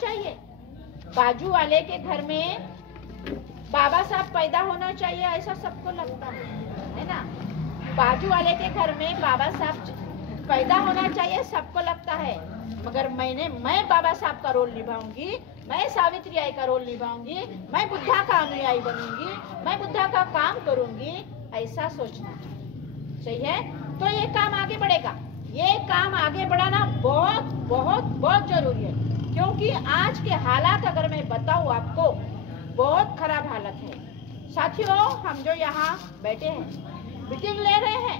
चाहिए। बाजू वाले के घर में बाबा साहब पैदा होना चाहिए ऐसा सबको लगता है ना। बाजू वाले के घर में बाबा साहब पैदा होना चाहिए सबको लगता है, मगर मैं बाबा साहब का रोल निभाऊंगी, मैं सावित्री आई का रोल निभाऊंगी, मैं बुद्धा का अनुयायी बनूंगी, मैं बुद्धा का काम करूंगी, ऐसा सोचना चाहिए। तो ये काम आगे बढ़ेगा। ये काम आगे बढ़ाना बहुत बहुत बहुत जरूरी है, क्योंकि आज के हालात अगर मैं बताऊं आपको, बहुत खराब हालत है। साथियों, हम जो यहाँ बैठे हैं, मीटिंग ले रहे हैं,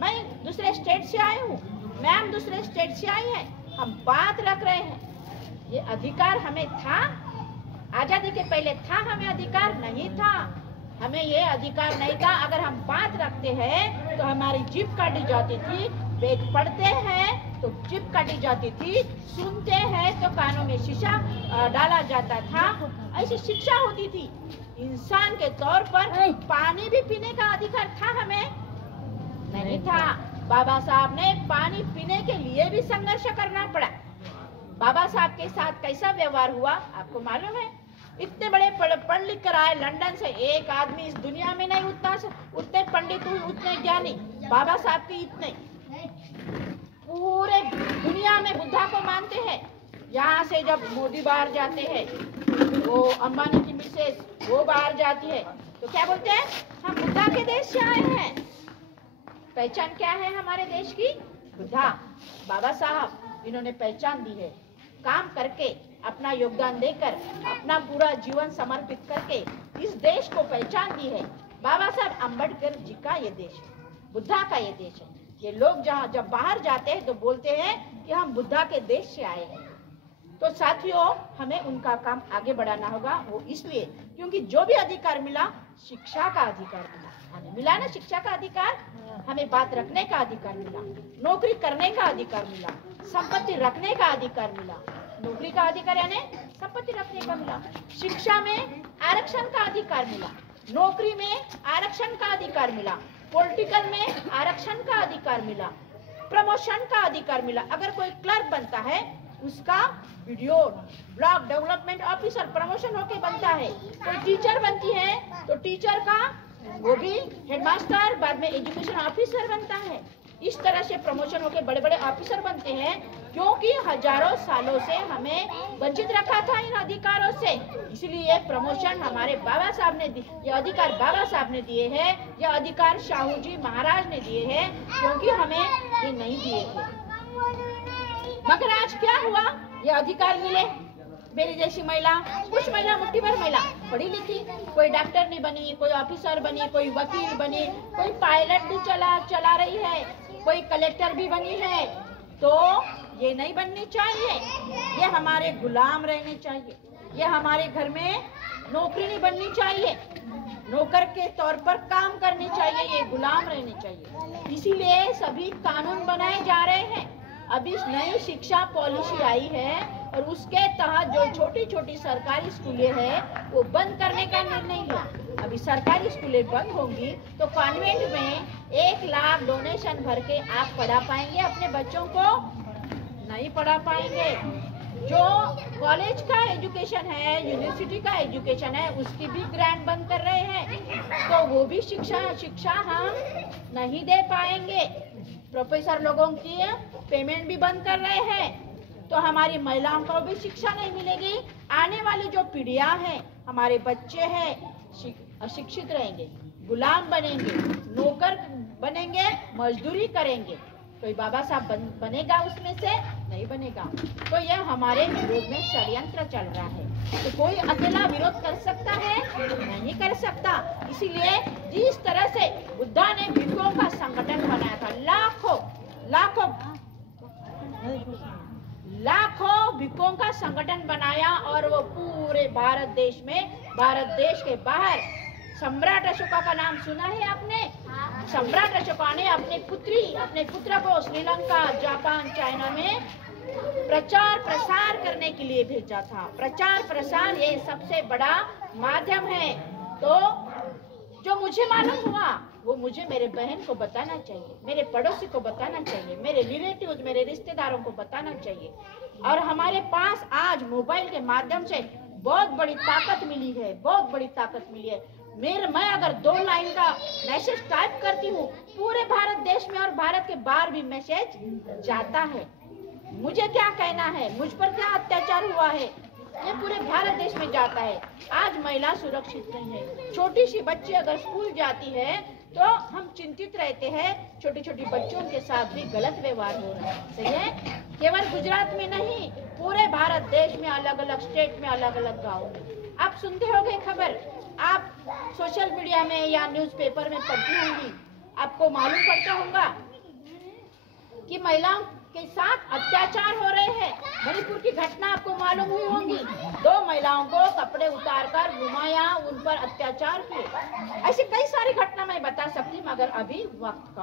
मैं दूसरे स्टेट से आई हूँ, मैम दूसरे स्टेट से आई है, हम बात रख रहे हैं। ये अधिकार हमें था? आजादी के पहले था हमें अधिकार? नहीं था, हमें ये अधिकार नहीं था। अगर हम बात रखते हैं तो हमारी जीभ काटी जाती थी, वेद पढ़ते हैं तो जीभ काटी जाती थी, सुनते हैं तो कानों में शीशा डाला जाता था, ऐसी शिक्षा होती थी। इंसान के तौर पर पानी भी पीने का अधिकार था हमें? नहीं था। बाबा साहब ने पानी पीने के लिए भी संघर्ष करना पड़ा। बाबा साहब के साथ कैसा व्यवहार हुआ आपको मालूम है? इतने बड़े पढ़ लिख कर आए लंदन से, एक आदमी इस दुनिया में नहीं उतने पंडित उतने ज्ञानी बाबा साहब के इतने, पूरे दुनिया में बुद्धा को मानते हैं। यहाँ से जब मोदी बाहर जाते हैं, वो अंबानी की मिसेस वो बाहर जाती है, तो क्या बोलते हैं? हम बुद्धा के देश से आए हैं। पहचान क्या है हमारे देश की? बुद्धा। बाबा साहब इन्होंने पहचान दी है, काम करके, अपना योगदान देकर, अपना पूरा जीवन समर्पित करके इस देश को पहचान दी है। बाबा साहब अम्बेडकर जी का ये देश है, बुद्धा का ये देश है। ये लोग जब बाहर जाते हैं तो बोलते हैं कि हम बुद्धा के देश से आए हैं। तो साथियों, हमें उनका काम आगे बढ़ाना होगा। वो इसलिए क्योंकि जो भी अधिकार मिला, शिक्षा का अधिकार मिला, हमें मिला ना शिक्षा का अधिकार, हमें बात रखने का अधिकार मिला, नौकरी करने का अधिकार मिला, संपत्ति रखने का अधिकार मिला। नौकरी का अधिकार यानी संपत्ति रखने का मिला, शिक्षा में आरक्षण का अधिकार मिला, नौकरी में आरक्षण का अधिकार मिला, पॉलिटिकल में आरक्षण का अधिकार मिला, प्रमोशन का अधिकार मिला। अगर कोई क्लर्क बनता है, उसका video block development officer promotion होके बनता है। कोई टीचर बनती है तो टीचर का वो भी हेडमास्टर, बाद में एजुकेशन ऑफिसर बनता है। इस तरह से प्रमोशन होके बड़े बड़े ऑफिसर बनते हैं, क्योंकि हजारों सालों से हमें वंचित रखा था इन अधिकारों से। इसलिए प्रमोशन हमारे बाबा साहब ने दी, ये अधिकार बाबा साहब ने दिए हैं, ये अधिकार शाहू जी महाराज ने दिए हैं, क्योंकि हमें ये नहीं दिए थे। मगर आज क्या हुआ? ये अधिकार मिले। मेरी जैसी महिला, कुछ महिला, मुट्ठी भर महिला पढ़ी लिखी, कोई डॉक्टर नहीं बनी, कोई ऑफिसर बनी, कोई वकील बनी, कोई पायलट भी चला रही है, कोई कलेक्टर भी बनी है। तो ये नहीं बननी चाहिए, ये हमारे गुलाम रहने चाहिए, ये हमारे घर में नौकरी नहीं बननी चाहिए, नौकर के तौर पर काम करनी चाहिए, ये गुलाम रहने चाहिए। इसीलिए सभी कानून बनाए जा रहे हैं। अभी नई शिक्षा पॉलिसी आई है और उसके तहत जो छोटी छोटी सरकारी स्कूलें हैं वो बंद करने का निर्णय लिया। अभी सरकारी स्कूलें बंद होंगी तो कॉन्वेंट में 1 लाख डोनेशन भर के आप पढ़ा पाएंगे अपने बच्चों को? नहीं पढ़ा पाएंगे। जो कॉलेज का एजुकेशन है, यूनिवर्सिटी का एजुकेशन है, उसकी भी ग्रांट बंद कर रहे हैं, तो वो भी शिक्षा हम नहीं दे पाएंगे। प्रोफेसर लोगों की पेमेंट भी बंद कर रहे हैं, तो हमारी महिलाओं को भी शिक्षा नहीं मिलेगी। आने वाली जो पीढ़ियां हैं, हमारे बच्चे हैं, अशिक्षित रहेंगे, गुलाम बनेंगे, नौकर बनेंगे, मजदूरी करेंगे। कोई बाबा साहब बनेगा उसमें से? नहीं बनेगा। तो यह हमारे विरोध में षड्यंत्र चल रहा है। तो कोई अकेला विरोध कर सकता है? नहीं कर सकता। इसीलिए जिस तरह से बुद्धा ने भिक्षुओं का संगठन बनाया था, लाखों भिक्षुओं का संगठन बनाया, और वो पूरे भारत देश में, भारत देश के बाहर, सम्राट अशोका का नाम सुना है आपने? सम्राट अशोका ने अपने पुत्र को श्रीलंका, जापान, चाइना में प्रचार प्रसार करने के लिए भेजा था। प्रचार प्रसार ये सबसे बड़ा माध्यम है। तो जो मुझे मालूम हुआ वो मुझे मेरे बहन को बताना चाहिए, मेरे पड़ोसी को बताना चाहिए, मेरे रिलेटिव्स, मेरे रिश्तेदारों को बताना चाहिए। और हमारे पास आज मोबाइल के माध्यम से बहुत बड़ी ताकत मिली है, बहुत बड़ी ताकत मिली है। मैं अगर 2 लाइन का मैसेज टाइप करती हूँ, पूरे भारत देश में और भारत के बाहर भी मैसेज जाता है। मुझे क्या कहना है, मुझ पर क्या अत्याचार हुआ है, ये पूरे भारत देश में जाता है। आज महिला सुरक्षित नहीं है। छोटी सी बच्ची अगर स्कूल जाती है तो हम चिंतित रहते हैं, छोटी छोटी बच्चों के साथ भी गलत व्यवहार हो रहा है। सही है, केवल गुजरात में नहीं, पूरे भारत देश में अलग अलग स्टेट में अलग अलग गाँव में आप सुनते होंगे खबर, आप सोशल मीडिया में या न्यूज़पेपर में पढ़ती होंगी, आपको मालूम पड़ता होगा कि महिलाओं के साथ अत्याचार हो रहे हैं। मणिपुर की घटना आपको मालूम हुई होगी, 2 महिलाओं को कपड़े उतारकर घुमाया, उन पर अत्याचार किए। ऐसी कई सारी घटना मैं बता सकती, मगर अभी वक्त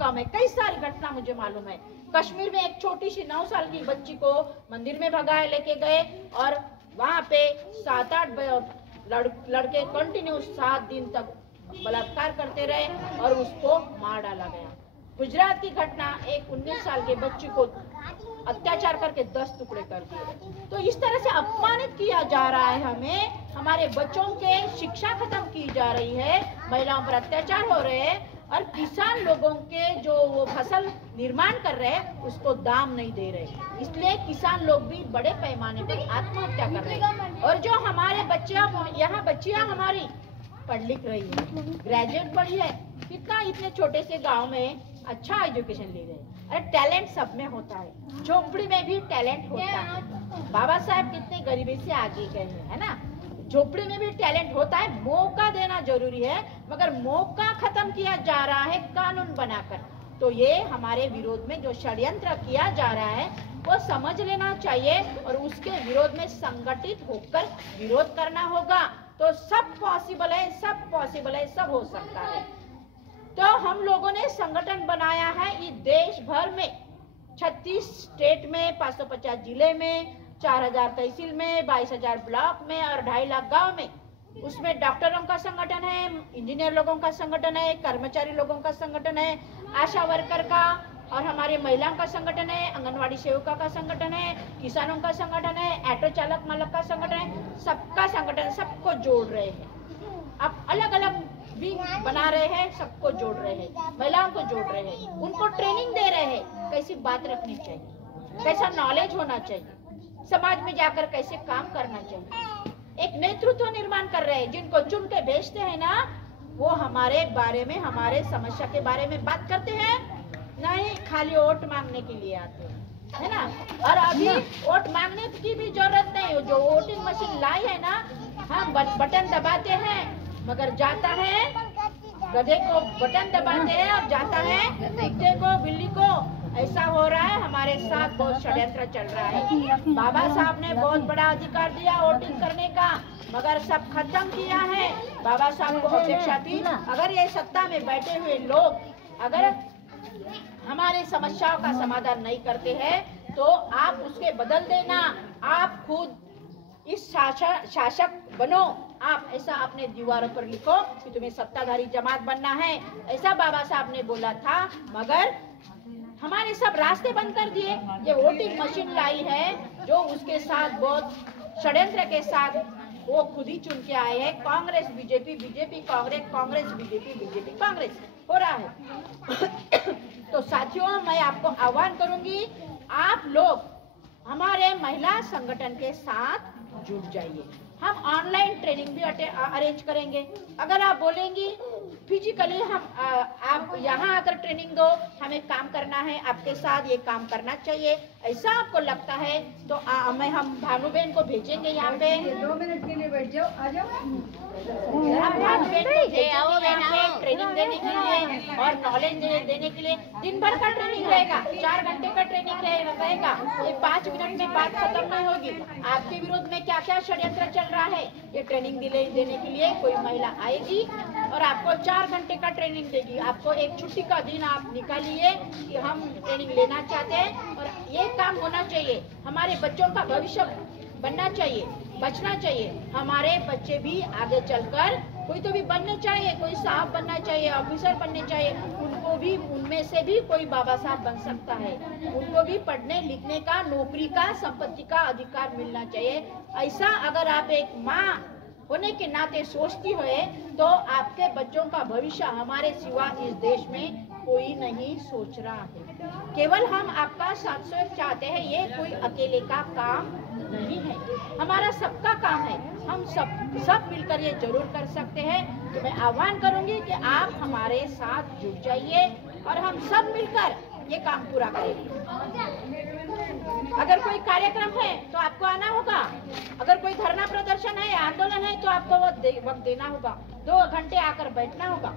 कम है। कई सारी घटना मुझे मालूम है। कश्मीर में एक छोटी सी 9 साल की बच्ची को मंदिर में भगाए लेके गए और वहाँ पे 7-8 लड़के कंटिन्यू 7 दिन तक बलात्कार करते रहे और उसको मार डाला गया। गुजरात की घटना, एक 19 साल के बच्ची को अत्याचार करके 10 टुकड़े कर दिए। तो इस तरह से अपमानित किया जा रहा है हमें, हमारे बच्चों के शिक्षा खत्म की जा रही है, महिलाओं पर अत्याचार हो रहे हैं और किसान लोगों के जो वो फसल निर्माण कर रहे हैं उसको दाम नहीं दे रहे। इसलिए किसान लोग भी बड़े पैमाने पर आत्महत्या कर रहे हैं। और जो हमारे बच्चियां हमारी पढ़ लिख रही है, ग्रेजुएट पढ़ी है, कितना इतने छोटे से गांव में अच्छा एजुकेशन ले रहे हैं। अरे टैलेंट सब में होता है, झोपड़ी में भी टैलेंट होता है। बाबा साहब कितने गरीबी से आगे गए हैं, है ना। झोपड़ी में भी टैलेंट होता है, मौका देना जरूरी है, मगर मौका खत्म किया जा रहा है कानून बनाकर। तो ये हमारे विरोध में जो षड्यंत्र किया जा रहा है वो समझ लेना चाहिए और उसके विरोध में संगठित होकर विरोध करना होगा। तो सब पॉसिबल है, सब हो सकता है। तो हम लोगों ने संगठन बनाया है इस देश भर में, 36 स्टेट में, 550 जिले में, 4000 तहसील में, 22,000 ब्लॉक में और 2.5 लाख गांव में। उसमें डॉक्टरों का संगठन है, इंजीनियर लोगों का संगठन है, कर्मचारी लोगों का संगठन है, आशा वर्कर का और हमारे महिलाओं का संगठन है, आंगनवाड़ी सेविका का संगठन है, किसानों का संगठन है, ऑटो चालक मालक का संगठन है। सबका संगठन सबको जोड़ रहे हैं। अब अलग अलग भी बना रहे हैं, सबको जोड़ रहे हैं, महिलाओं को जोड़ रहे हैं, उनको ट्रेनिंग दे रहे हैं, कैसी बात रखनी चाहिए, कैसा नॉलेज होना चाहिए, समाज में जाकर कैसे काम करना चाहिए। एक नेतृत्व निर्माण कर रहे हैं। जिनको चुन के भेजते हैं ना, वो हमारे बारे में, हमारे समस्या के बारे में बात करते हैं, नहीं खाली वोट मांगने के लिए आते हैं, है ना। और अभी वोट मांगने की भी जरूरत नहीं, जो वोटिंग मशीन लाई है ना, हम बटन दबाते हैं मगर जाता है, गधे को बटन दबाते हैं और जाता है कुत्ते को, बिल्ली को। ऐसा हो रहा है हमारे साथ, बहुत षड्यंत्र चल रहा है। बाबा साहब ने बहुत बड़ा अधिकार दिया वोटिंग करने का, मगर सब खत्म किया है। बाबा साहब को अपेक्षा थी, अगर ये सत्ता में बैठे हुए लोग अगर हमारे समस्याओं का समाधान नहीं करते हैं तो आप उसके बदल देना, आप खुद इस शासक बनो। आप ऐसा अपने दीवारों पर लिखो कि तुम्हें सत्ताधारी जमात बनना है, ऐसा बाबा साहब ने बोला था। मगर हमारे सब रास्ते बंद कर दिए। ये वोटिंग मशीन लाई है जो उसके साथ बहुत षड्यंत्र के साथ वो खुद ही चुन के आए हैं। Congress BJP, BJP Congress, Congress BJP, BJP Congress हो रहा है। तो साथियों, मैं आपको आह्वान करूंगी, आप लोग हमारे महिला संगठन के साथ जुड़ जाइए। हम ऑनलाइन ट्रेनिंग भी अरेंज करेंगे। अगर आप बोलेंगी फिजिकली आप यहाँ आकर ट्रेनिंग दो, हमें काम करना है, आपके साथ ये काम करना चाहिए, ऐसा आपको लगता है तो हम भानुबेन को भेजेंगे यहाँ पे। 2 मिनट के लिए बैठ जाओ, आ जाओ। भानुबेन को भेजेंगे ट्रेनिंग देने के लिए और नॉलेज देने के लिए। दिन भर का ट्रेनिंग रहेगा, 4 घंटे का ट्रेनिंग रहेगा। ये 5 मिनट में बात खत्म नहीं होगी। आपके विरोध में क्या क्या षड्यंत्र चल रहा है, ये ट्रेनिंग देने के लिए कोई महिला आएगी और आपको 4 घंटे का ट्रेनिंग देगी। आपको एक छुट्टी का दिन आप निकालिए कि हम ट्रेनिंग लेना चाहते हैं और ये काम होना चाहिए। हमारे बच्चों का भविष्य बनना चाहिए, बचना चाहिए। हमारे बच्चे भी आगे चलकर कोई तो भी बनने चाहिए, कोई साहब बनना चाहिए, ऑफिसर बनने चाहिए। उनको भी उनमें से भी कोई बाबा साहब बन सकता है। उनको भी पढ़ने लिखने का, नौकरी का, संपत्ति का अधिकार मिलना चाहिए। ऐसा अगर आप एक माँ होने के नाते सोचती हो तो आपके बच्चों का भविष्य हमारे सिवा इस देश में कोई नहीं सोच रहा है। केवल हम आपका साथ चाहते हैं, ये कोई अकेले का काम नहीं है, हमारा सबका काम है। हम सब मिलकर ये जरूर कर सकते हैं। तो मैं आह्वान करूंगी कि आप हमारे साथ जुड़ जाइए और हम सब मिलकर ये काम पूरा करेंगे। अगर कोई कार्यक्रम है तो आपको आना होगा, अगर कोई धरना प्रदर्शन है, आंदोलन है, तो आपको वो वक्त देना होगा, 2 घंटे आकर बैठना होगा।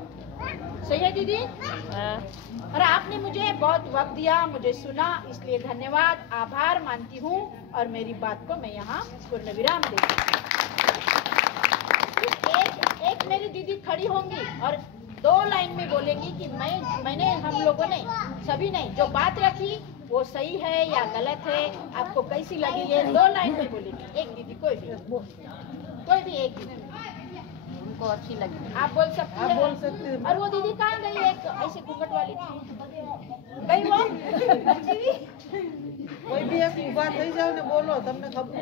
सही है दीदी? और आपने मुझे बहुत वक्त दिया, मुझे सुना, इसलिए धन्यवाद, आभार मानती हूँ और मेरी बात को मैं यहाँ पूर्ण विराम देती हूँ। एक मेरी दीदी खड़ी होंगी और 2 लाइन में बोलेंगी कि मैंने हम लोगों ने सभी ने जो बात रखी वो सही है या गलत है, आपको कैसी लगी, ये 2 लाइन में बोलेंगी। एक दीदी, कोई भी एक दीदी उनको अच्छी लगी, आप बोल सकती हैं। बोल सकते हैं। और वो दीदी कहाँ गई? एक ऐसे घूंघट वाली थी, गई वो? कोई भी एक बात नहीं जाओ ने बोलो, तुमने खबर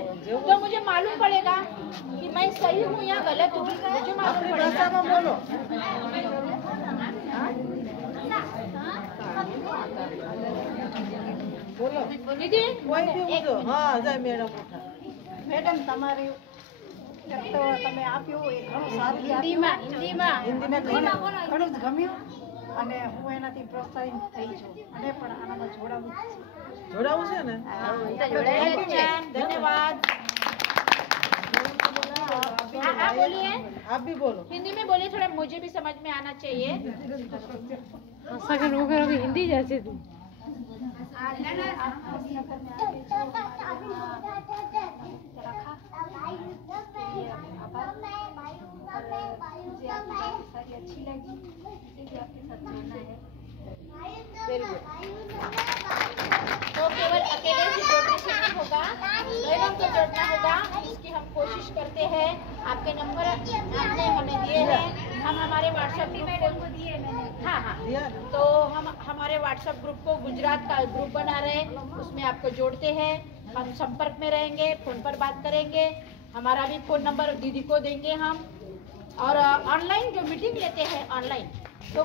तो मुझे मालूम पड़ेगा कि मैं सही हूँ या गलत हूँ, मुझे मालूम अपनी पड़ेगा। भाषा में बोलो। बोलो दीदी कोई भी ઊંધો. હા જાય મેડમ ઉઠા. મેડમ તમારે તમે આપ્યું એ ઘણું સારું હિન્દીમાં હિન્દીમાં ઘણું જ ગમ્યું અને હું એનાથી પ્રોત્સાહિત થઈ છું અને પણ આનામાં જોડાવું જ છું. જોડાવું છે ને? Thank you, ma'am. धन्यवाद। आप बोलिए, आप भी बोलो. हिंदी में बोलिए, थोड़ा मुझे भी समझ में आना चाहिए। हिंदी जैसे तू अच्छी लगी, आपके साथ जोड़ना है। Very good. तो केवल अकेले से जोड़ने से नहीं होगा, लोगों को जोड़ना होगा, इसकी हम कोशिश करते हैं। आपके नंबर आपने हमें दिए हैं, हम हमारे व्हाट्सएप ग्रुप को दिए। हाँ, दिया? तो हम हमारे व्हाट्सएप ग्रुप को गुजरात का ग्रुप बना रहे हैं, उसमें आपको जोड़ते हैं। हम संपर्क में रहेंगे, फोन पर बात करेंगे, हमारा भी फोन नंबर दीदी को देंगे हम। और ऑनलाइन जो मीटिंग लेते हैं ऑनलाइन, तो